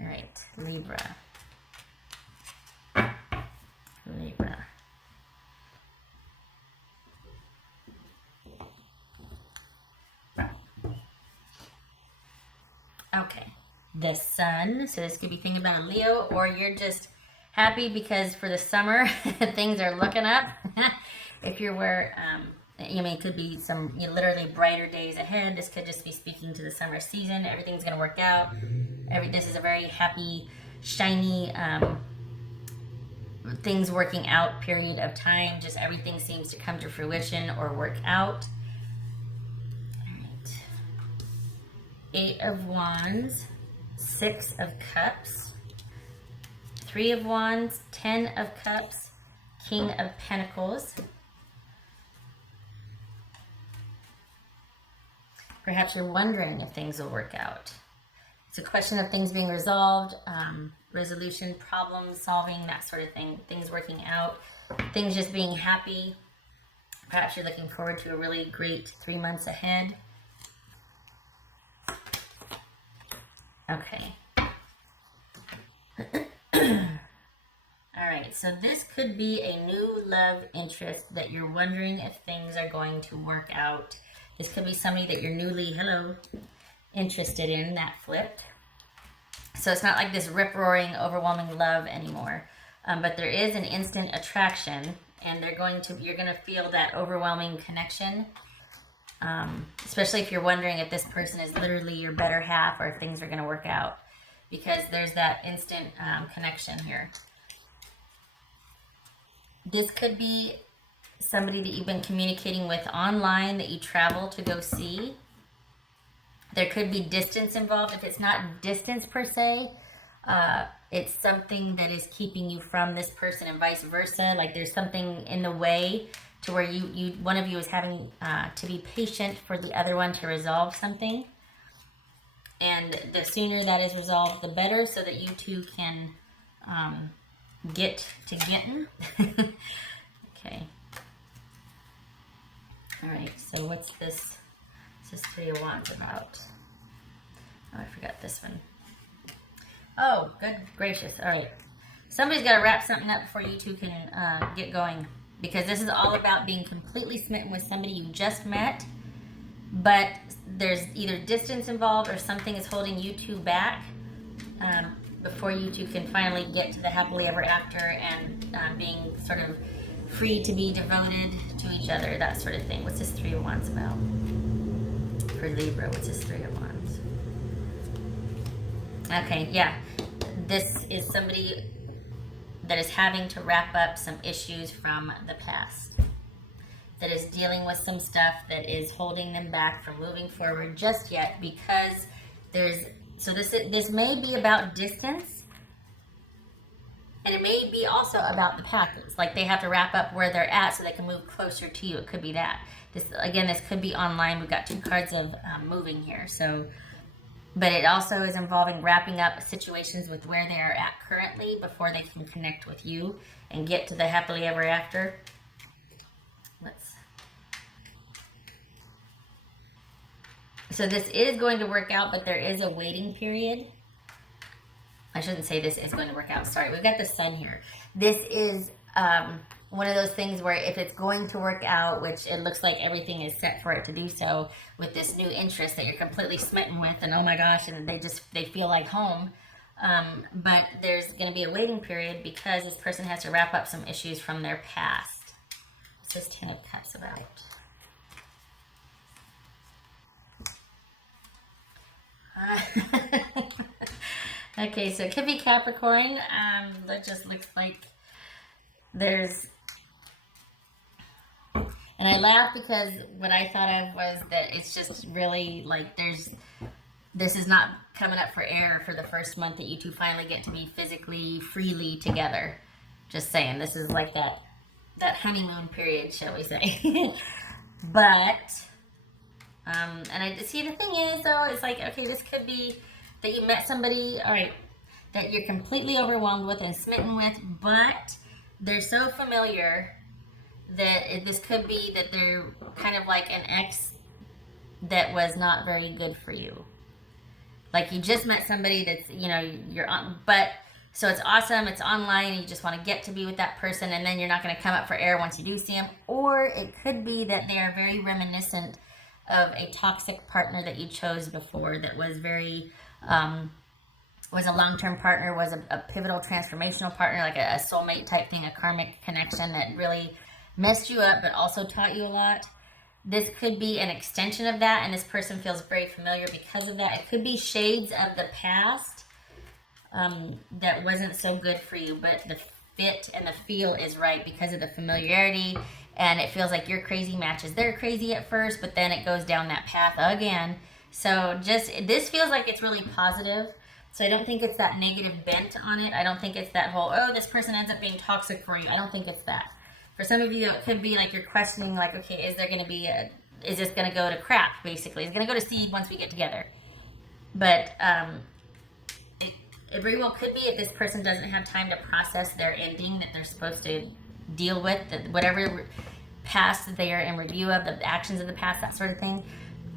All right, Libra. Libra. Okay, the sun. So this could be thinking about a Leo, or you're just happy because for the summer things are looking up. If you're where, you mean, it could be some literally brighter days ahead. This could just be speaking to the summer season. Everything's gonna work out. This is a very happy, shiny, things working out period of time. Just everything seems to come to fruition or work out. All right. 8 of Wands, 6 of Cups, 3 of Wands, 10 of Cups, King of Pentacles. Perhaps you're wondering if things will work out. It's a question of things being resolved, resolution, problem solving, that sort of thing. Things working out, things just being happy. Perhaps you're looking forward to a really great 3 months ahead. Okay. All right, so this could be a new love interest that you're wondering if things are going to work out. This could be somebody that you're newly, interested in, that flipped. So it's not like this rip-roaring, overwhelming love anymore. But there is an instant attraction, and you're going to feel that overwhelming connection. Especially if you're wondering if this person is literally your better half or if things are going to work out, because there's that instant connection here. This could be somebody that you've been communicating with online that you travel to go see. There could be distance involved. If it's not distance per se, it's something that is keeping you from this person and vice versa. Like there's something in the way to where one of you is having to be patient for the other one to resolve something. And the sooner that is resolved, the better, so that you two can get to getting. Okay. All right, so what's this? This is 3 of Wands about. Oh, I forgot this one. Oh, good gracious. All right. Somebody's got to wrap something up before you two can get going. Because this is all about being completely smitten with somebody you just met, but there's either distance involved or something is holding you two back before you two can finally get to the happily ever after and being sort of free to be devoted to each other, that sort of thing. What's this 3 of Wands about? For Libra, what's this 3 of Wands? Okay, yeah. This is somebody that is having to wrap up some issues from the past, that is dealing with some stuff that is holding them back from moving forward just yet, because this may be about distance, and it may be also about the package. Like they have to wrap up where they're at so they can move closer to you. It could be that. This could be online. We've got 2 cards of moving here, so. But it also is involving wrapping up situations with where they are at currently before they can connect with you and get to the happily ever after. So this is going to work out, but there is a waiting period. I shouldn't say this is going to work out. Sorry, we've got the sun here. This is one of those things where if it's going to work out, which it looks like everything is set for it to do so, with this new interest that you're completely smitten with, and oh my gosh, and they feel like home. But there's going to be a waiting period because this person has to wrap up some issues from their past. What's this 10 of Cups about? Okay, so it could be Capricorn. That just looks like there's... And I laugh because what I thought of was that it's just really like this is not coming up for air for the first month that you two finally get to be physically, freely together. Just saying, this is like that honeymoon period, shall we say. But, and I see the thing is though, it's like, okay, this could be that you met somebody, all right, that you're completely overwhelmed with and smitten with, but they're so familiar that this could be that they're kind of like an ex that was not very good for you. Like you just met somebody that's, you know, you're on, but so it's awesome, it's online, and you just want to get to be with that person, and then you're not going to come up for air once you do see them. Or it could be that they are very reminiscent of a toxic partner that you chose before that was very, was a long-term partner, was a pivotal transformational partner, like a soulmate type thing, a karmic connection that really messed you up but also taught you a lot. This could be an extension of that, and this person feels very familiar because of that. It could be shades of the past that wasn't so good for you, but the fit and the feel is right because of the familiarity, and it feels like your crazy matches their crazy at first, but then it goes down that path again. So just, this feels like it's really positive. So I don't think it's that negative bent on it. I don't think it's that whole, oh, this person ends up being toxic for you. I don't think it's that. For some of you, it could be like you're questioning, like, okay, is there going to be is this going to go to crap, basically? Is it going to go to seed once we get together? But it very well could be if this person doesn't have time to process their ending that they're supposed to deal with, that whatever past they are in review of, the actions of the past, that sort of thing.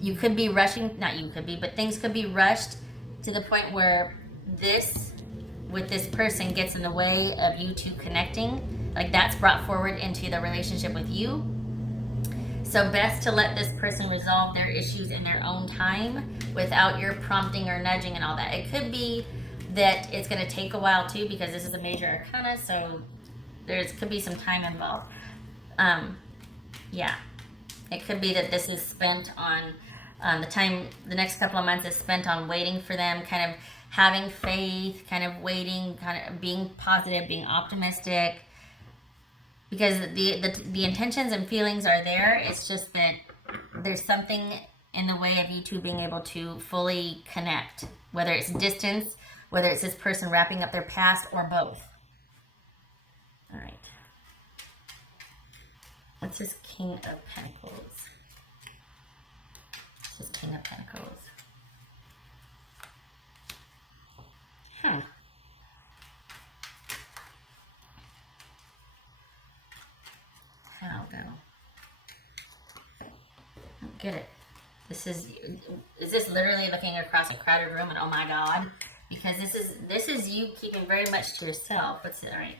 You could be rushing, not you could be, but things could be rushed to the point where this, with this person, gets in the way of you two connecting. Like that's brought forward into the relationship with you. So best to let this person resolve their issues in their own time without your prompting or nudging and all that. It could be that it's going to take a while too, because this is a major arcana, so could be some time involved. Yeah, it could be that this is spent on the next couple of months is spent on waiting for them, kind of having faith, kind of waiting, kind of being positive, being optimistic, because the intentions and feelings are there. It's just that there's something in the way of you two being able to fully connect, whether it's distance, whether it's this person wrapping up their past, or both. All right. What's this King of Pentacles? This is King of Pentacles. Huh. How though? I don't get it. Is this literally looking across a crowded room and oh my god? Because this is you keeping very much to yourself. What's it? All right.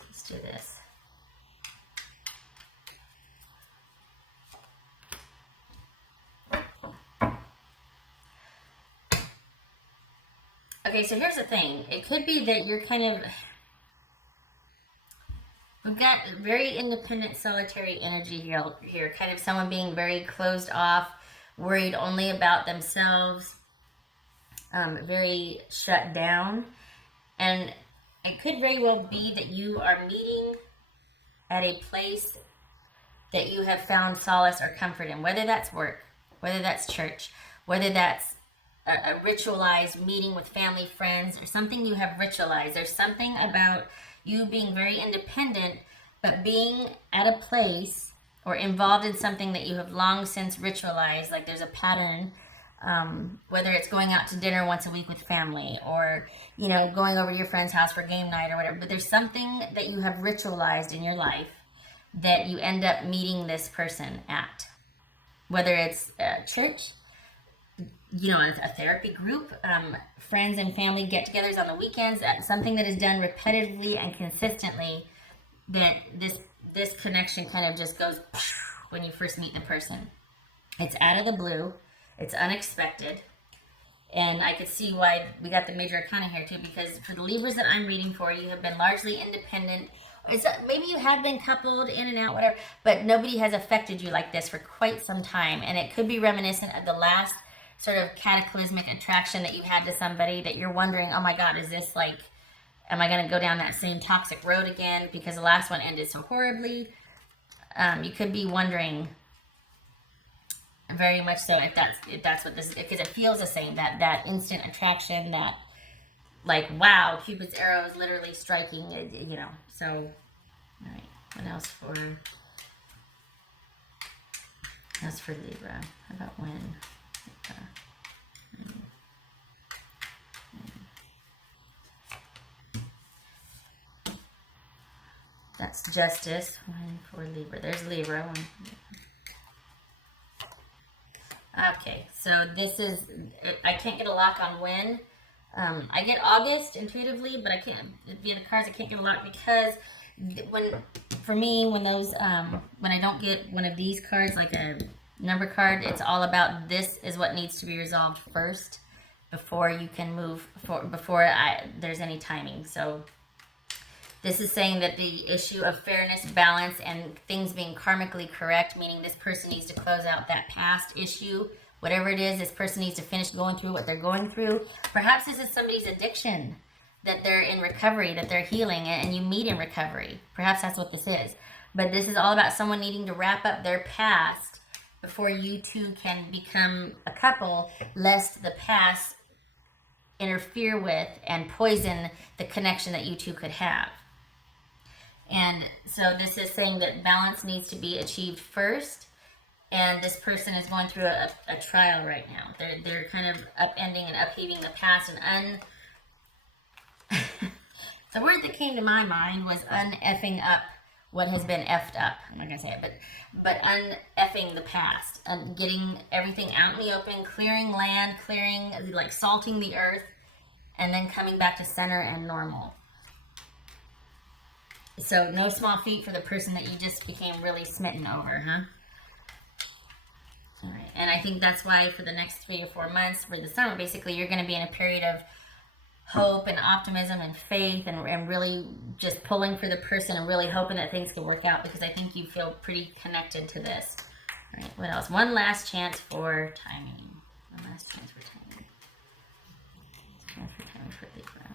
Let's do this. Okay, so here's the thing. It could be that you're kind of, we've got very independent, solitary energy here. Kind of someone being very closed off, worried only about themselves, very shut down. And it could very well be that you are meeting at a place that you have found solace or comfort in, whether that's work, whether that's church, whether that's a ritualized meeting with family, friends, or something you have ritualized. There's something about you being very independent, but being at a place or involved in something that you have long since ritualized. Like there's a pattern, whether it's going out to dinner once a week with family, or, you know, going over to your friend's house for game night or whatever. But there's something that you have ritualized in your life that you end up meeting this person at, whether it's church, you know, a therapy group, friends and family get-togethers on the weekends, something that is done repetitively and consistently, that this connection kind of just goes when you first meet the person. It's out of the blue, it's unexpected, and I could see why we got the major arcana here too, because for the Libras that I'm reading for, you have been largely independent. Maybe you have been coupled in and out, whatever, but nobody has affected you like this for quite some time, and it could be reminiscent of the last sort of cataclysmic attraction that you had to somebody that you're wondering, oh my god, is this like, am I going to go down that same toxic road again because the last one ended so horribly? You could be wondering very much so if that's what this is, because it feels the same, that instant attraction, that like, wow, Cupid's arrow is literally striking, you know. So, all right, what else for Libra? How about when? That's justice. One for Libra. There's Libra. Okay, so this is, I can't get a lock on when. I get August intuitively, but I can't, via the cards, I can't get a lock because when, for me, when those, when I don't get one of these cards, like a number card, it's all about this is what needs to be resolved first before you can move, before there's any timing. So this is saying that the issue of fairness, balance, and things being karmically correct, meaning this person needs to close out that past issue. Whatever it is, this person needs to finish going through what they're going through. Perhaps this is somebody's addiction that they're in recovery, that they're healing, and you meet in recovery. Perhaps that's what this is. But this is all about someone needing to wrap up their past before you two can become a couple, lest the past interfere with and poison the connection that you two could have. And so this is saying that balance needs to be achieved first, and this person is going through a trial right now. They're kind of upending and upheaving the past and the word that came to my mind was un-effing up what has been effed up. I'm not gonna say it, but un-effing the past and getting everything out in the open, clearing land, like salting the earth, and then coming back to center and normal. So no small feat for the person that you just became really smitten over, huh? All right. And I think that's why for the next 3 or 4 months for the summer, basically, you're going to be in a period of hope and optimism and faith and really just pulling for the person and really hoping that things can work out, because I think you feel pretty connected to this. All right. What else? One last chance for timing. One last chance for timing. Chance for timing for Libra.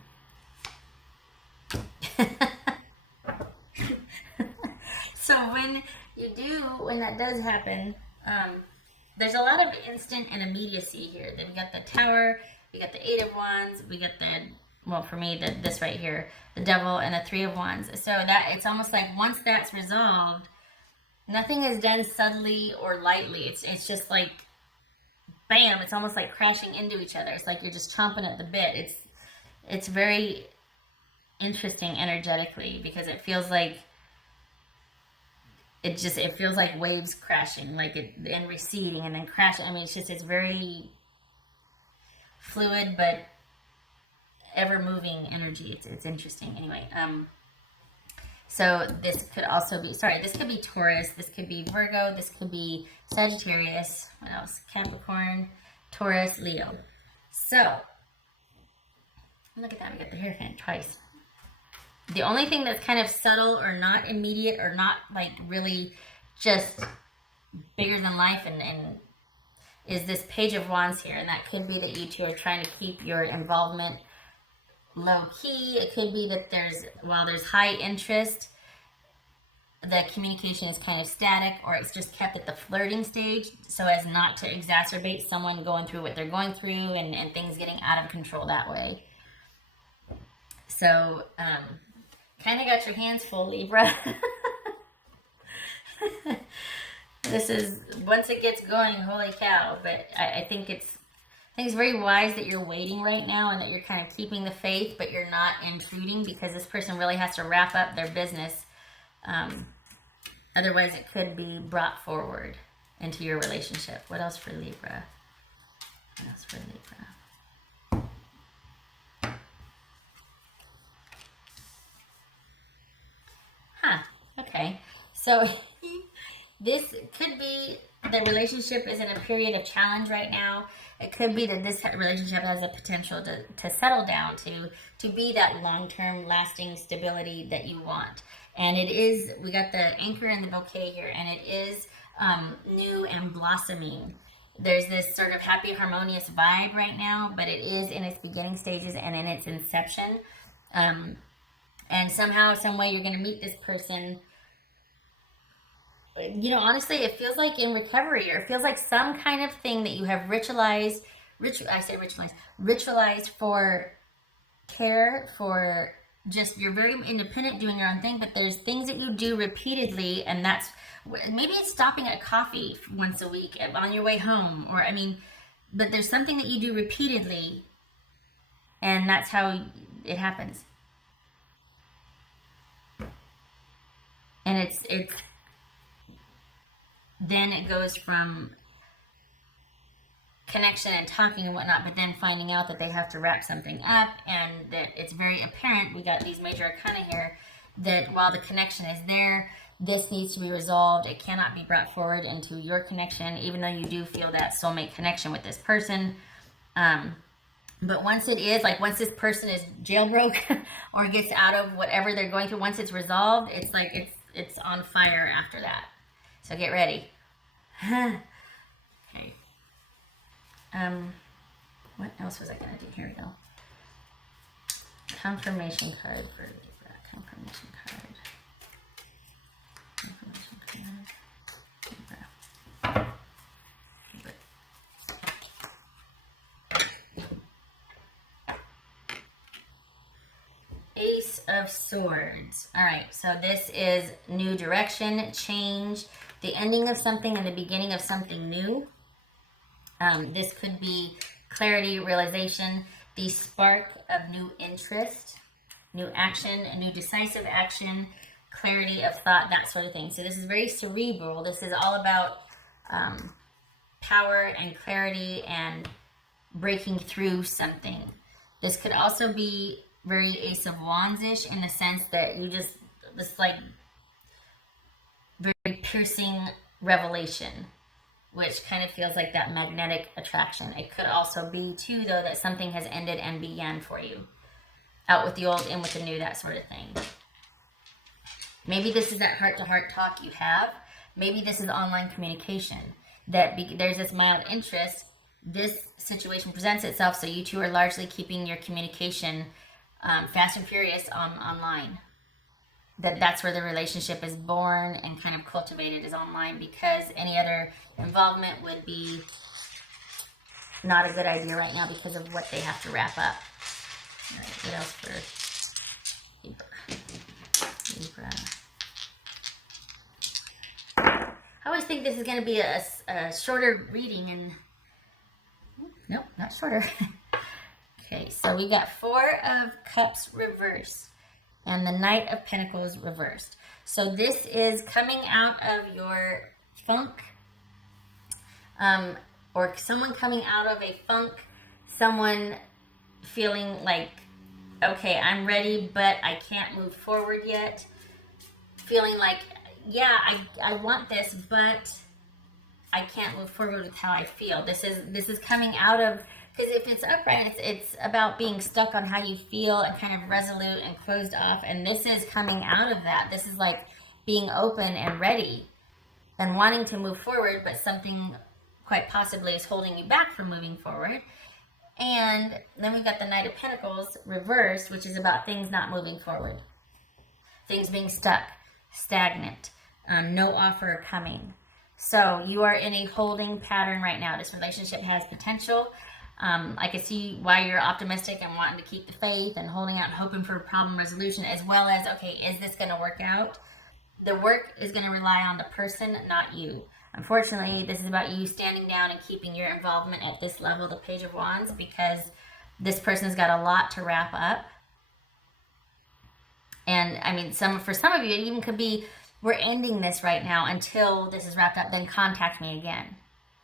So when that does happen, there's a lot of instant and immediacy here. Then we got the Tower, we got the 8 of Wands, we got well, for me, this right here, the Devil, and the 3 of Wands. So that it's almost like once that's resolved, nothing is done subtly or lightly. It's just like, bam! It's almost like crashing into each other. It's like you're just chomping at the bit. It's very interesting energetically, because it feels like it feels like waves crashing, like and receding and then crashing. I mean, it's very fluid but ever moving energy. It's interesting. Anyway, so this could also be, this could be Taurus, this could be Virgo, this could be Sagittarius, what else? Capricorn, Taurus, Leo. So look at that, we got the Hierophant twice. The only thing that's kind of subtle or not immediate or not like really just bigger than life and is this Page of Wands here. And that could be that you two are trying to keep your involvement low key. It could be that while there's high interest, the communication is kind of static, or it's just kept at the flirting stage so as not to exacerbate someone going through what they're going through and things getting out of control that way. So, kind of got your hands full, Libra. This is, once it gets going, holy cow. But I think it's very wise that you're waiting right now and that you're kind of keeping the faith, but you're not intruding, because this person really has to wrap up their business. Otherwise, it could be brought forward into your relationship. What else for Libra? What else for Libra? Okay, so this could be the relationship is in a period of challenge right now. It could be that this relationship has a potential to settle down, to be that long-term lasting stability that you want. And it is, we got the anchor and the bouquet here, and it is new and blossoming. There's this sort of happy, harmonious vibe right now, but it is in its beginning stages and in its inception. And somehow, some way, you're going to meet this person. You know, honestly, it feels like in recovery, or it feels like some kind of thing that you have ritualized for care, for just, you're very independent, doing your own thing, but there's things that you do repeatedly, and that's, maybe it's stopping at coffee once a week on your way home, or, I mean, but there's something that you do repeatedly, and that's how it happens. And then it goes from connection and talking and whatnot, but then finding out that they have to wrap something up, and that it's very apparent, we got these major arcana here, that while the connection is there, this needs to be resolved. It cannot be brought forward into your connection, even though you do feel that soulmate connection with this person. But once it is, like once this person is jailbroke or gets out of whatever they're going through, once it's resolved, it's like it's on fire after that. So get ready. Okay. What else was I gonna do? Here we go. Confirmation card for Libra. Confirmation card. Confirmation card. Libra. Ace of Swords. All right, so this is new direction, change, the ending of something and the beginning of something new. This could be clarity, realization, the spark of new interest, new action, a new decisive action, clarity of thought, that sort of thing. So this is very cerebral. This is all about power and clarity and breaking through something. This could also be very Ace of Wands-ish in the sense that you just, this like very piercing revelation, which kind of feels like that magnetic attraction. It could also be too, though, that something has ended and began for you. Out with the old, in with the new, that sort of thing. Maybe this is that heart-to-heart talk you have. Maybe this is online communication. That there's this mild interest. This situation presents itself, so you two are largely keeping your communication fast and furious online. That's where the relationship is born and kind of cultivated, is online, because any other involvement would be not a good idea right now because of what they have to wrap up. All right, what else for Libra? I always think this is going to be a shorter reading, and nope, not shorter. Okay, so we got Four of Cups reversed and the Knight of Pentacles reversed. So this is coming out of your funk, or someone coming out of a funk, someone feeling like, okay, I'm ready, but I can't move forward yet. Feeling like, yeah, I want this, but I can't move forward with how I feel. This is coming out of, because if it's upright, it's about being stuck on how you feel and kind of resolute and closed off. And this is coming out of that. This is like being open and ready and wanting to move forward, but something quite possibly is holding you back from moving forward. And then we've got the Knight of Pentacles reversed, which is about things not moving forward. Things being stuck, stagnant, no offer coming. So you are in a holding pattern right now. This relationship has potential. I can see why you're optimistic and wanting to keep the faith and holding out and hoping for problem resolution, as well as, okay, is this going to work out? The work is going to rely on the person, not you. Unfortunately, this is about you standing down and keeping your involvement at this level, the Page of Wands, because this person's got a lot to wrap up. And I mean, for some of you, it even could be, we're ending this right now until this is wrapped up, then contact me again.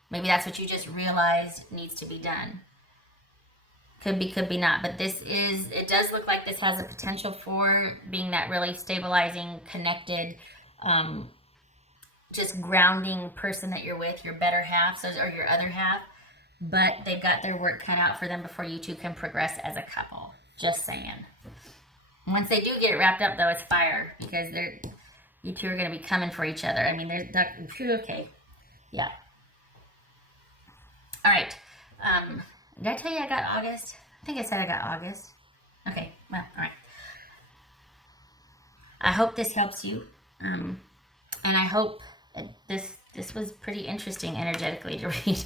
Maybe that's what you just realized needs to be done. Could be not. But it does look like this has a potential for being that really stabilizing, connected, just grounding person that you're with, your better half, or your other half. But they've got their work cut out for them before you two can progress as a couple. Just saying. Once they do get it wrapped up, though, it's fire, because you two are going to be coming for each other. I mean, okay. Yeah. All right. Did I tell you I got August? I think I said I got August. Okay. Well, all right. I hope this helps you. And I hope this was pretty interesting energetically to read.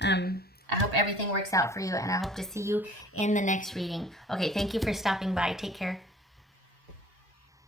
I hope everything works out for you, and I hope to see you in the next reading. Okay, thank you for stopping by. Take care.